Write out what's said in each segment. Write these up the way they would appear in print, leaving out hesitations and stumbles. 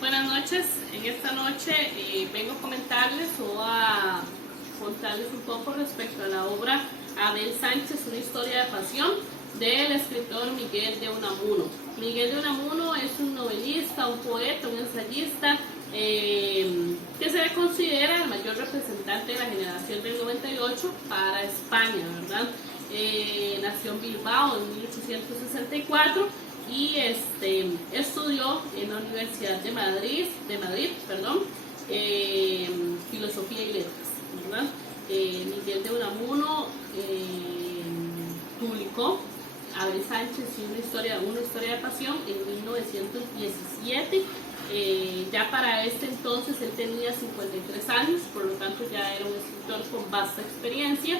Buenas noches, en esta noche vengo a comentarles o a contarles un poco respecto a la obra Abel Sánchez, una historia de pasión del escritor Miguel de Unamuno. Miguel de Unamuno es un novelista, un poeta, un ensayista que se le considera el mayor representante de la generación del 98 para España, ¿verdad? Nació en Bilbao en 1864 y estudió en la Universidad de Madrid, filosofía y letras, ¿verdad? Miguel de Unamuno publicó Abel Sánchez y una historia de pasión en 1917. Ya para este entonces él tenía 53 años, por lo tanto ya era un escritor con vasta experiencia,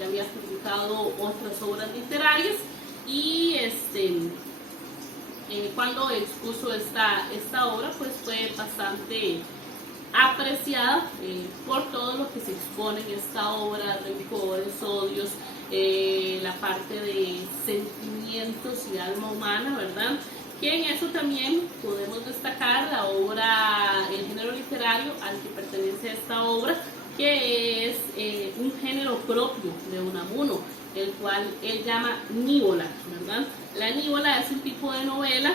ya había publicado otras obras literarias y cuando expuso esta obra pues fue bastante apreciada por todo lo que se expone en esta obra, rencores, odios, la parte de sentimientos y alma humana, ¿verdad? Que en eso también podemos destacar la obra, el género literario al que pertenece esta obra, que es un género propio de Unamuno, el cual él llama nívola, ¿verdad? La nívola es un tipo de novela,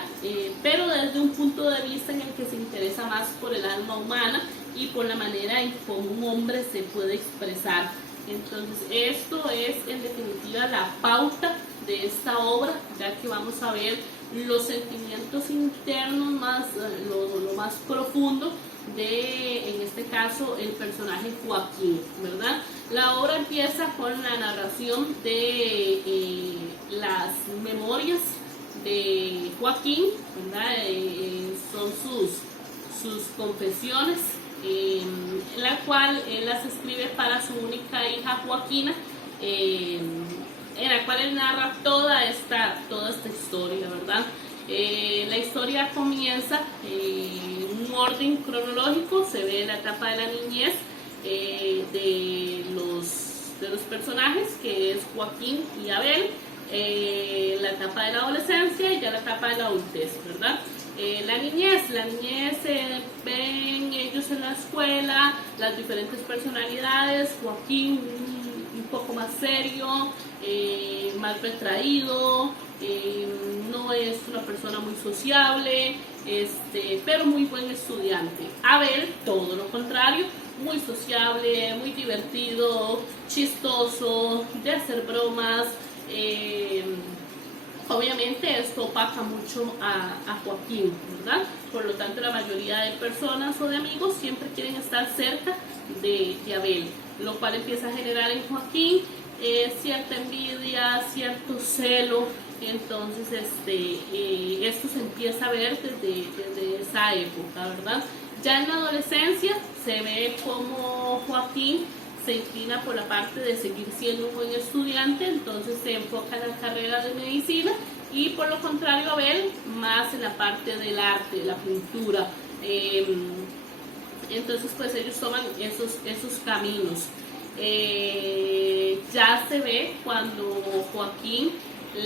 pero desde un punto de vista en el que se interesa más por el alma humana y por la manera en cómo un hombre se puede expresar. Entonces esto es en definitiva la pauta de esta obra, ya que vamos a ver los sentimientos internos más, lo más profundo de, en este caso, el personaje Joaquín, ¿verdad? La obra empieza con la narración de las memorias de Joaquín, ¿verdad? Son sus confesiones, en la cual él las escribe para su única hija Joaquina, en la cual él narra toda esta historia, ¿verdad? La historia comienza en un orden cronológico, se ve la etapa de la niñez de los personajes, que es Joaquín y Abel, la etapa de la adolescencia y ya la etapa de la adultez, ¿verdad? La niñez ven ellos en la escuela, las diferentes personalidades, Joaquín un poco más serio, más retraído, no es una persona muy sociable, pero muy buen estudiante. Abel, todo lo contrario, muy sociable, muy divertido, chistoso, de hacer bromas. Obviamente esto opaca mucho a Joaquín, ¿verdad? Por lo tanto, la mayoría de personas o de amigos siempre quieren estar cerca de Abel, lo cual empieza a generar en Joaquín cierta envidia, cierto celo. Entonces esto se empieza a ver desde esa época, ¿verdad? Ya en la adolescencia se ve como Joaquín se inclina por la parte de seguir siendo un buen estudiante, entonces se enfoca en la carrera de medicina, y por lo contrario Abel más en la parte del arte, de la pintura. Entonces pues ellos toman esos caminos. Ya se ve cuando Joaquín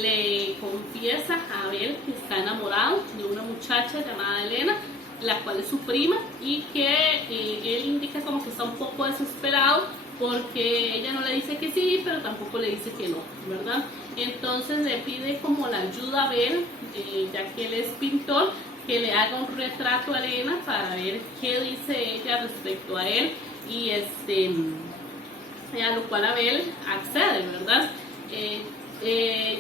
le confiesa a Abel que está enamorado de una muchacha llamada Elena, la cual es su prima, y que él indica como que está un poco desesperado porque ella no le dice que sí, pero tampoco le dice que no, ¿verdad? Entonces le pide como la ayuda a Abel, ya que él es pintor, que le haga un retrato a Elena para ver qué dice ella respecto a él, y a lo cual Abel accede, ¿verdad?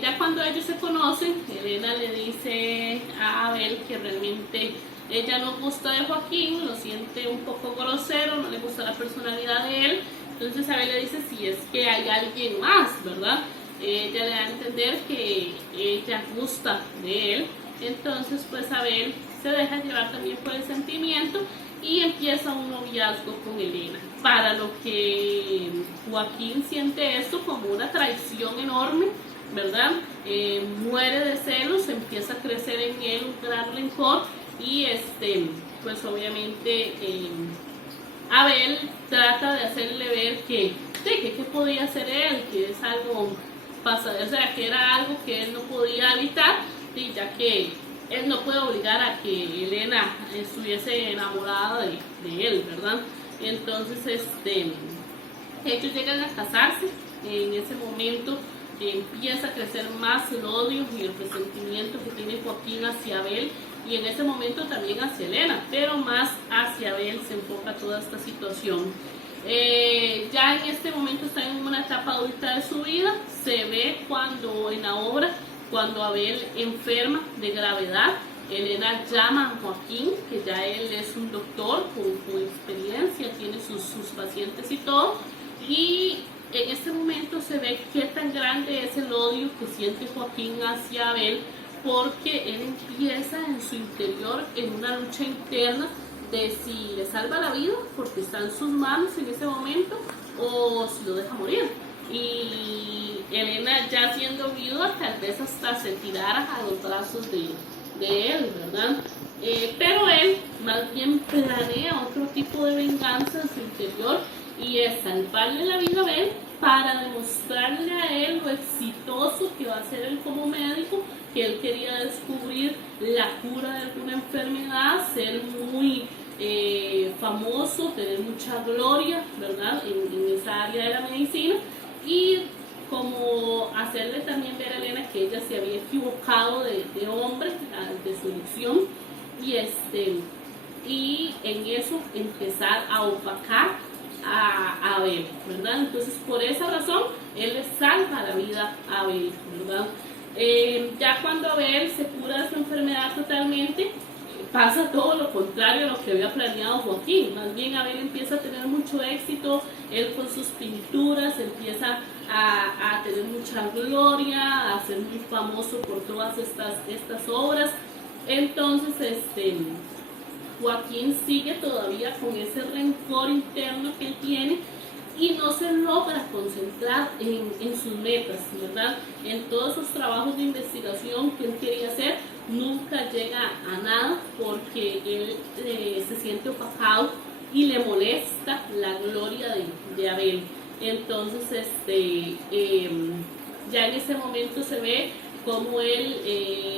Ya cuando ellos se conocen, Elena le dice a Abel que realmente ella no gusta de Joaquín, lo siente un poco grosero, no le gusta la personalidad de él. Entonces Abel le dice si es que hay alguien más, ¿verdad? Ella le da a entender que ella gusta de él. Entonces pues Abel se deja llevar también por el sentimiento y empieza un noviazgo con Elena, para lo que Joaquín siente esto como una traición enorme, ¿verdad? Muere de celos, empieza a crecer en él un gran rencor, y pues obviamente Abel trata de hacerle ver que podía hacer él, que es algo pasado, o sea, que era algo que él no podía evitar, y ya que él no puede obligar a que Elena estuviese enamorada de él, ¿verdad? Entonces, ellos llegan a casarse. En ese momento empieza a crecer más el odio y el resentimiento que tiene Joaquín hacia Abel, y en ese momento también hacia Elena, pero más hacia Abel se enfoca toda esta situación. Ya en este momento está en una etapa adulta de su vida. Se ve cuando en la obra, cuando Abel enferma de gravedad, Elena llama a Joaquín, que ya él es un doctor con experiencia, tiene sus pacientes y todo, y en este momento se ve qué tan grande es el odio que siente Joaquín hacia Abel, porque él empieza en su interior en una lucha interna de si le salva la vida porque está en sus manos en ese momento, o si lo deja morir. Y Elena, ya siendo viuda, tal vez hasta se tirara a los brazos de él, ¿verdad? Pero él más bien planea otro tipo de venganza en su interior, y es salvarle la vida a Abel para demostrarle a él lo exitoso que va a ser él como médico, que él quería descubrir la cura de alguna enfermedad, ser muy famoso, tener mucha gloria, ¿verdad? En esa área de la medicina, y como hacerle también ver a Elena que ella se había equivocado de hombre, de su elección, y en eso empezar a opacar a Abel, ¿verdad? Entonces, por esa razón, él le salva la vida a Abel, ¿verdad? Ya cuando Abel se cura de su enfermedad totalmente, pasa todo lo contrario a lo que había planeado Joaquín. Más bien Abel empieza a tener mucho éxito, él con sus pinturas empieza a tener mucha gloria, a ser muy famoso por todas estas obras. Entonces, Joaquín sigue todavía con ese rencor interno que él tiene, y no se logra concentrar en sus metas, ¿verdad? En todos esos trabajos de investigación que él quería hacer, nunca llega a nada porque él se siente opacado y le molesta la gloria de Abel. Entonces, ya en ese momento se ve cómo él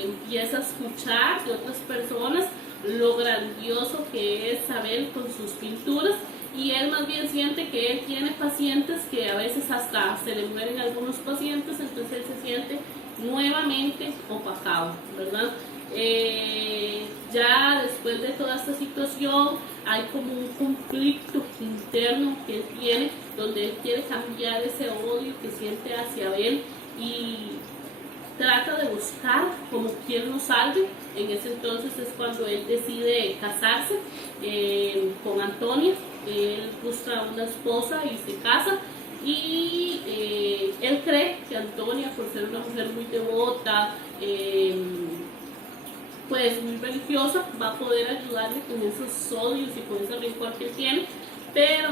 empieza a escuchar de otras personas lo grandioso que es Abel con sus pinturas, y él más bien siente que él tiene pacientes que a veces hasta se le mueren algunos pacientes, entonces él se siente nuevamente opacado, ¿verdad? Ya después de toda esta situación hay como un conflicto interno que él tiene, donde él quiere cambiar ese odio que siente hacia Abel y trata de buscar como quien lo salve. En ese entonces es cuando él decide casarse con Antonia. Él busca una esposa y se casa, y él cree que Antonia, por ser una mujer muy devota, pues muy religiosa, va a poder ayudarle con esos odios y con ese rencor que él tiene, pero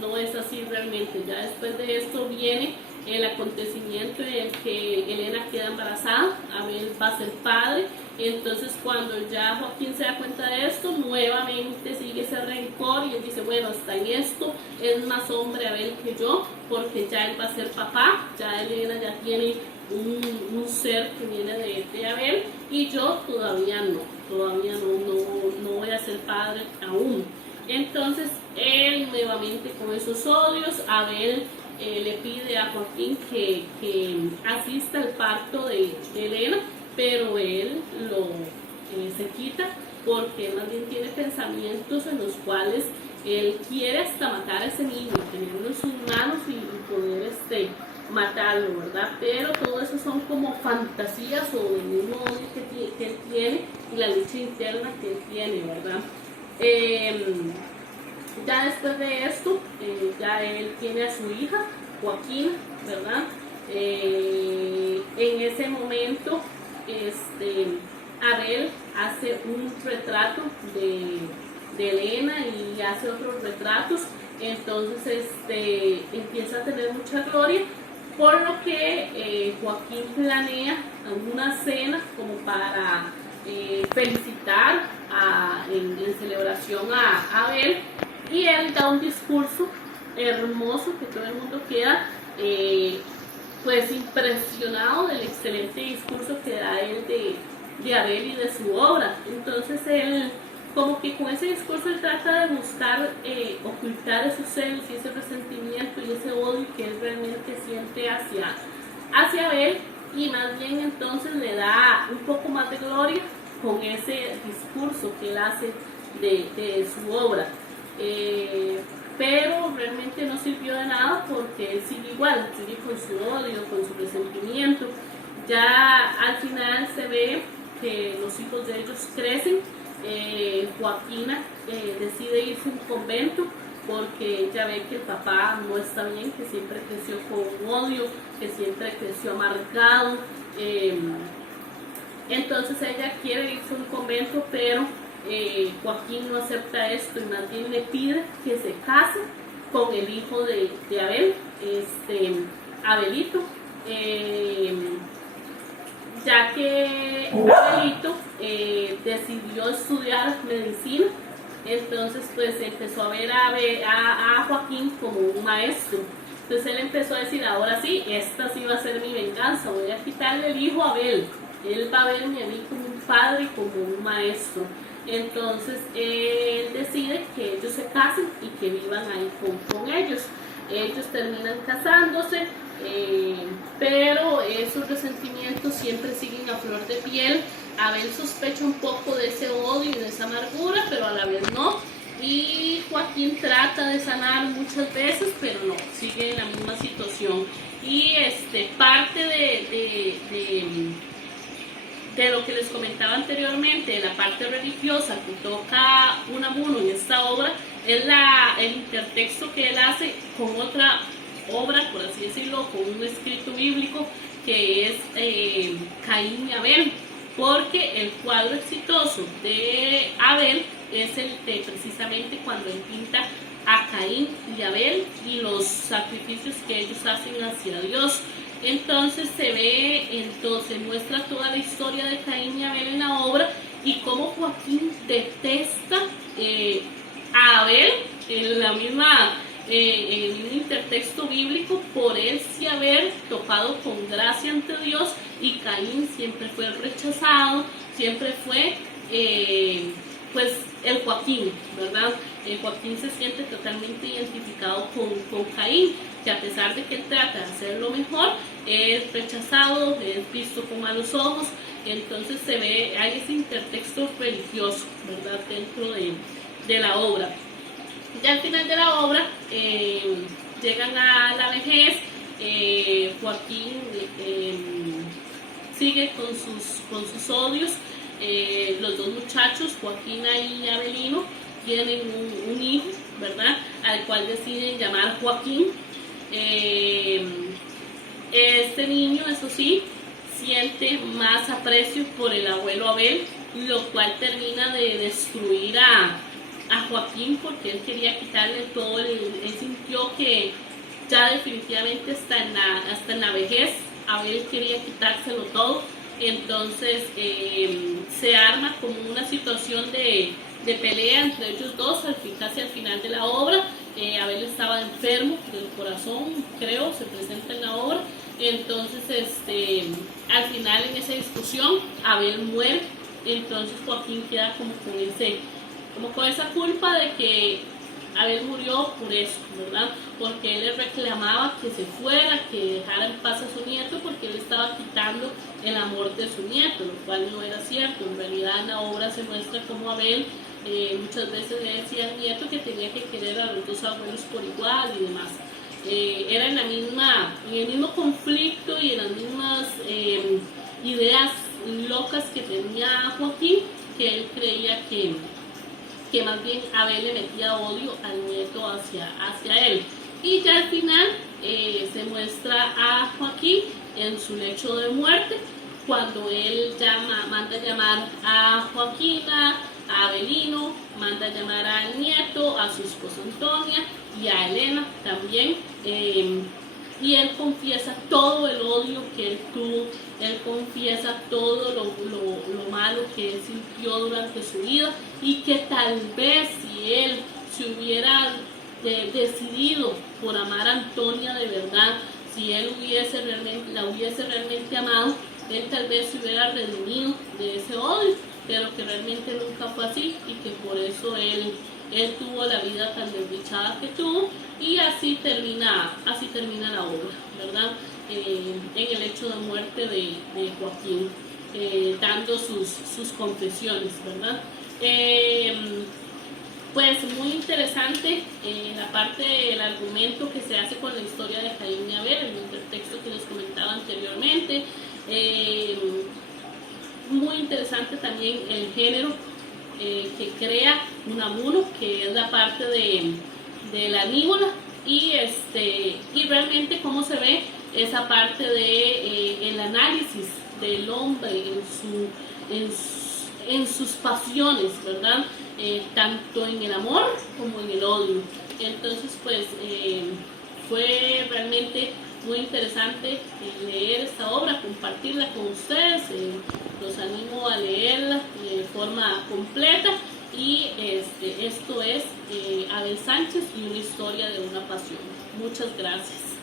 no es así realmente. Ya después de esto viene el acontecimiento en el que Elena queda embarazada, Abel va a ser padre. Entonces, cuando ya Joaquín se da cuenta de esto, nuevamente sigue ese rencor, y él dice, bueno, hasta en esto es más hombre Abel que yo, porque ya él va a ser papá, ya Elena ya tiene un ser que viene de Abel, y yo todavía no voy a ser padre aún. Entonces, él nuevamente con esos odios, Abel le pide a Joaquín que asista al parto de Elena, pero él se quita porque más bien tiene pensamientos en los cuales él quiere hasta matar a ese niño, tenerlo en sus manos y poder matarlo, ¿verdad? Pero todo eso son como fantasías o el mismo odio que él tiene y la lucha interna que él tiene, ¿verdad? Ya después de esto, ya él tiene a su hija, Joaquín, ¿verdad? En ese momento, Abel hace un retrato de Elena y hace otros retratos. Entonces, empieza a tener mucha gloria, por lo que Joaquín planea una cena como para felicitar en celebración a Abel, y él da un discurso hermoso que todo el mundo queda pues impresionado del excelente discurso que da él de Abel y de su obra. Entonces él, como que con ese discurso, él trata de buscar ocultar esos celos y ese resentimiento y ese odio que él realmente siente hacia Abel, y más bien entonces le da un poco más de gloria con ese discurso que él hace de su obra. Pero realmente no sirvió de nada, porque él sigue igual, sigue con su odio, con su resentimiento. Ya al final se ve que los hijos de ellos crecen. Joaquina decide irse a un convento porque ella ve que el papá no está bien, que siempre creció con odio, que siempre creció amargado. Entonces ella quiere irse a un convento, pero Joaquín no acepta esto y más bien le pide que se case con el hijo de Abel, Abelito, ya que Abelito decidió estudiar medicina. Entonces pues empezó a ver a Joaquín como un maestro. Entonces él empezó a decir, ahora sí, esta sí va a ser mi venganza, voy a quitarle el hijo a Abel, él va a verme a mí como un padre y como un maestro. Entonces él decide que ellos se casen y que vivan ahí con ellos. Ellos terminan casándose, pero esos resentimientos siempre siguen a flor de piel. Abel sospecha un poco de ese odio y de esa amargura, pero a la vez no. Y Joaquín trata de sanar muchas veces, pero no, sigue en la misma situación. Y parte de lo que les comentaba anteriormente, la parte religiosa que toca Unamuno en esta obra, es el intertexto que él hace con otra obra, por así decirlo, con un escrito bíblico que es Caín y Abel, porque el cuadro exitoso de Abel es el de precisamente cuando él pinta a Caín y Abel y los sacrificios que ellos hacen hacia Dios. Entonces se muestra toda la historia de Caín y Abel en la obra, y cómo Joaquín detesta a Abel en el mismo intertexto bíblico por él sí haber topado con gracia ante Dios, y Caín siempre fue el rechazado, siempre fue pues el Joaquín, ¿verdad? Joaquín se siente totalmente identificado con Caín, que a pesar de que él trata de hacer lo mejor, es rechazado, es visto con malos ojos. Entonces hay ese intertexto religioso, ¿verdad?, dentro de la obra. Ya al final de la obra llegan a la vejez. Joaquín sigue con sus odios. Los dos muchachos, Joaquina y Abelino, tienen un hijo, ¿verdad?, al cual deciden llamar Joaquín. Este niño, eso sí, siente más aprecio por el abuelo Abel, lo cual termina de destruir a Joaquín, porque él quería quitarle todo. Él sintió que ya definitivamente hasta en la vejez Abel quería quitárselo todo. Entonces se arma como una situación de pelea entre ellos dos, casi al final de la obra. Abel estaba enfermo del corazón, creo, se presenta en la obra. Entonces al final, en esa discusión, Abel muere. Entonces Joaquín queda como con esa culpa de que Abel murió por eso, ¿verdad? Porque él le reclamaba que se fuera, que dejara en paz a su nieto, porque él estaba quitando el amor de su nieto, lo cual no era cierto. En realidad en la obra se muestra como Abel muchas veces le decía al nieto que tenía que querer a los dos abuelos por igual y demás. Era en el mismo conflicto y en las mismas ideas locas que tenía Joaquín, que él creía que más bien Abel le metía odio al nieto hacia él. Y ya al final se muestra a Joaquín en su lecho de muerte, cuando él manda llamar a Joaquina, a Abelino, manda llamar al nieto, a su esposa Antonia y a Elena también. Y él confiesa todo el odio que él tuvo, él confiesa todo lo malo que él sintió durante su vida, y que tal vez si él se hubiera decidido por amar a Antonia de verdad, si él la hubiese realmente amado, él tal vez se hubiera redimido de ese odio, pero que realmente nunca fue así y que por eso él tuvo la vida tan desdichada que tuvo, y así termina la obra, ¿verdad? En el hecho de muerte de Joaquín, dando sus confesiones, ¿verdad? Pues muy interesante la parte del argumento que se hace con la historia de Caín y Abel, el intertexto que les comentaba anteriormente. Muy interesante también el género que crea Unamuno, que es la parte de la nívola, y realmente cómo se ve esa parte de el análisis del hombre en sus pasiones, ¿verdad? Tanto en el amor como en el odio. Entonces, pues fue realmente muy interesante leer esta obra, compartirla con ustedes. Los animo a leerla de forma completa. Y esto es Abel Sánchez y una historia de una pasión. Muchas gracias.